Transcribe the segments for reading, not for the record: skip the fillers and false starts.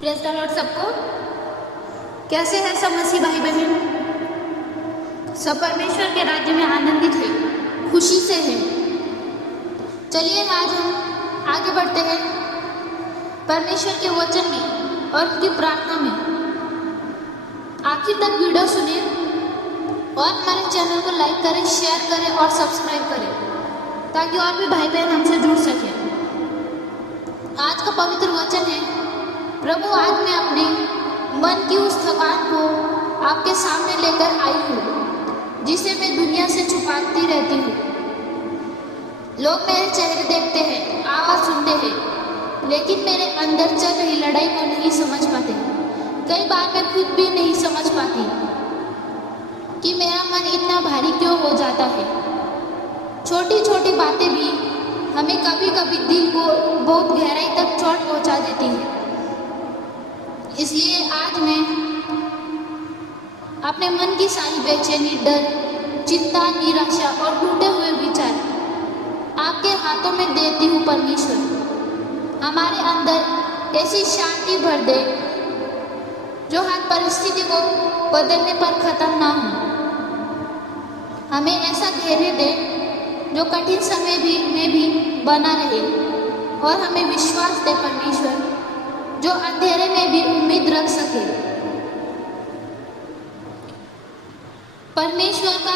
Praise the Lord सबको। कैसे हैं सब मसीह भाई बहन? सब परमेश्वर के राज्य में आनंदित हैं, खुशी से हैं। चलिए आज हम आगे बढ़ते हैं परमेश्वर के वचन में और उनकी प्रार्थना में। आखिर तक वीडियो सुनिए और हमारे चैनल को लाइक करें, शेयर करें और सब्सक्राइब करें ताकि और भी भाई बहन हमसे जुड़ सकें। आज का पवित्र वचन है, प्रभु आज मैं अपने मन की उस थकान को आपके सामने लेकर आई हूँ जिसे मैं दुनिया से छुपाती रहती हूँ। लोग मेरे चेहरे देखते हैं, आवाज़ सुनते हैं, लेकिन मेरे अंदर चल रही लड़ाई को नहीं समझ पाते। कई बार मैं खुद भी नहीं समझ पाती कि मेरा मन इतना भारी क्यों हो जाता है। छोटी छोटी बातें भी हमें कभी कभी दिल को बहुत गहराई तक चोट पहुँचा देती है। इसलिए आज मैं अपने मन की सारी बेचैनी, डर, चिंता, निराशा और टूटे हुए विचार आपके हाथों में देती हूँ। परमेश्वर हमारे अंदर ऐसी शांति भर दे जो हर परिस्थिति को बदलने पर खत्म ना हो। हमें ऐसा धैर्य दे जो कठिन समय में भी बना रहे और हमें विश्वास दे परमेश्वर जो अंधेरे में भी उम्मीद रख सके। परमेश्वर का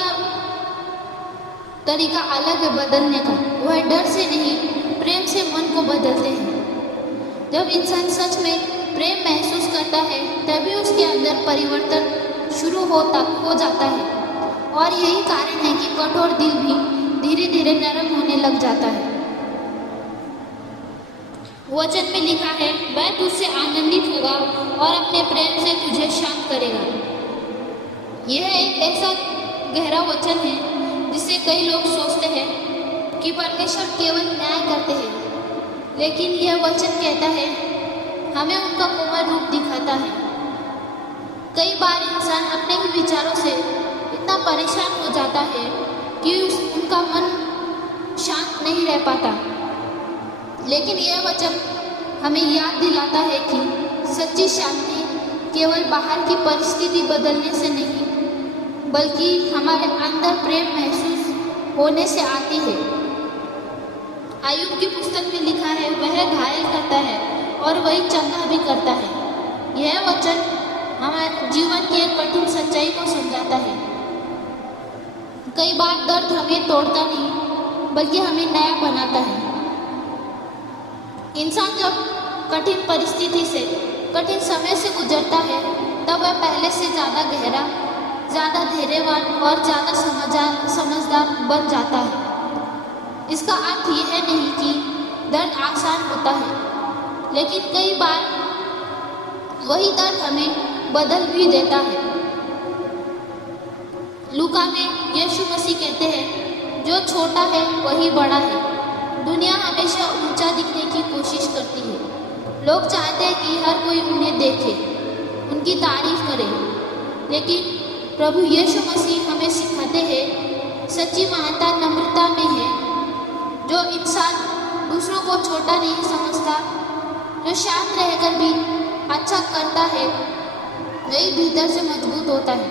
तरीका अलग है बदलने का। वह डर से नहीं, प्रेम से मन को बदलते हैं। जब इंसान सच में प्रेम महसूस करता है तभी उसके अंदर परिवर्तन शुरू हो जाता है। और यही कारण है कि कठोर दिल भी धीरे धीरे नरम होने लग जाता है। वचन में लिखा है, वह तुझसे आनंदित होगा और अपने प्रेम से तुझे शांत करेगा। यह एक ऐसा गहरा वचन है जिसे कई लोग सोचते हैं कि परमेश्वर केवल न्याय करते हैं, लेकिन यह वचन कहता है हमें उनका कोमल रूप दिखाता है। कई बार इंसान अपने ही विचारों से इतना परेशान हो जाता है कि उनका मन शांत नहीं रह पाता, लेकिन यह वचन हमें याद दिलाता है कि सच्ची शांति केवल बाहर की परिस्थिति बदलने से नहीं, बल्कि हमारे अंदर प्रेम महसूस होने से आती है। आयुब की पुस्तक में लिखा है, वह घायल करता है और वही चंगा भी करता है। यह वचन हमारे जीवन की एक कठिन सच्चाई को समझाता है। कई बार दर्द हमें तोड़ता नहीं, बल्कि हमें नया बनाता है। इंसान जब कठिन परिस्थिति से, कठिन समय से गुजरता है तब वह पहले से ज़्यादा गहरा, ज़्यादा धैर्यवान और ज़्यादा समझदार बन जाता है। इसका अर्थ यह नहीं कि दर्द आसान होता है, लेकिन कई बार वही दर्द हमें बदल भी देता है। लूका में यीशु मसीह कहते हैं, जो छोटा है वही बड़ा है। दुनिया हमेशा ऊंचा दिखने की कोशिश करती है। लोग चाहते हैं कि हर कोई उन्हें देखे, उनकी तारीफ करे, लेकिन प्रभु यीशु मसीह हमें सिखाते हैं सच्ची महानता नम्रता में है। जो इंसान दूसरों को छोटा नहीं समझता, जो शांत रहकर भी अच्छा करता है, वही भीतर से मजबूत होता है।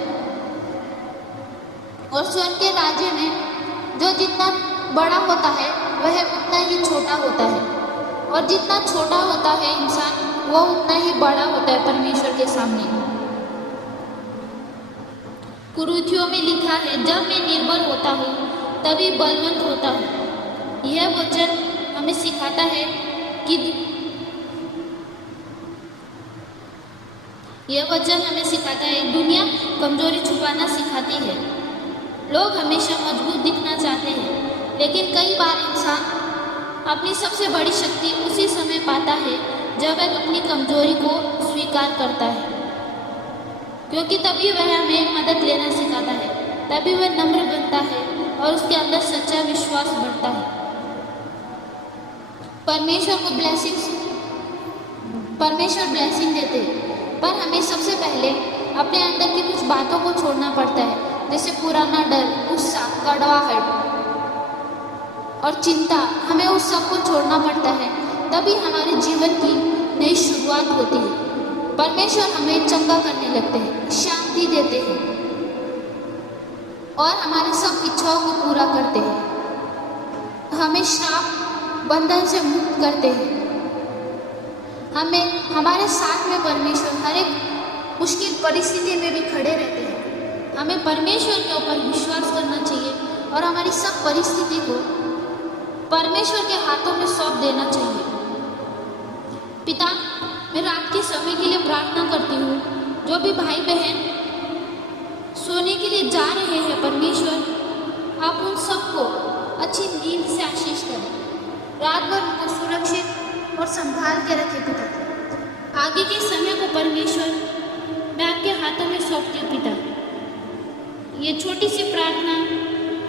और स्वर्ग के राज्य में जो जितना बड़ा होता है वह उतना ही छोटा होता है, और जितना छोटा होता है इंसान वो उतना ही बड़ा होता है परमेश्वर के सामने। कुरीथियों में लिखा है, जब मैं निर्बल होता हूँ तभी बलवंत होता हूँ। यह वचन हमें सिखाता है कि दुनिया कमजोरी छुपाना सिखाती है। लोग हमेशा मजबूत दिखना चाहते हैं, लेकिन कई बार इंसान अपनी सबसे बड़ी शक्ति उसी समय पाता है जब वह अपनी कमजोरी को स्वीकार करता है, क्योंकि तभी वह हमें मदद लेना सिखाता है। तभी वह नम्र बनता है और उसके अंदर सच्चा विश्वास बढ़ता है। परमेश्वर ब्लेसिंग देते हैं, पर हमें सबसे पहले अपने अंदर की कुछ बातों को छोड़ना पड़ता है, जैसे पुराना डर, गुस्सा, कड़वाहट और चिंता। हमें उस सब को छोड़ना पड़ता है, तभी हमारे जीवन की नई शुरुआत होती है। परमेश्वर हमें चंगा करने लगते हैं, शांति देते हैं और हमारे सब इच्छाओं को पूरा करते हैं। हमें श्राप बंधन से मुक्त करते हैं। हमें हमारे साथ में परमेश्वर हर एक मुश्किल परिस्थिति में भी खड़े रहते हैं। हमें परमेश्वर के ऊपर विश्वास करना चाहिए और हमारी सब परिस्थिति को परमेश्वर के हाथों में सौंप देना चाहिए। पिता, मैं रात के समय के लिए प्रार्थना करती हूँ। जो भी भाई बहन सोने के लिए जा रहे हैं, परमेश्वर आप उन सबको अच्छी नींद से आशीष करें। रात भर उनको सुरक्षित और संभाल के रखें पिता। आगे के समय को परमेश्वर मैं आपके हाथों में सौंपती हूँ पिता। ये छोटी सी प्रार्थना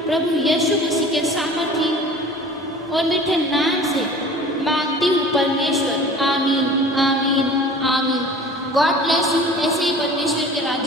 प्रभु यीशु मसीह के सामर्थी और मीठे नाम से मांगती हूँ परमेश्वर। आमीन, आमीन, आमीन। God bless you. ऐसे ही परमेश्वर के राज्य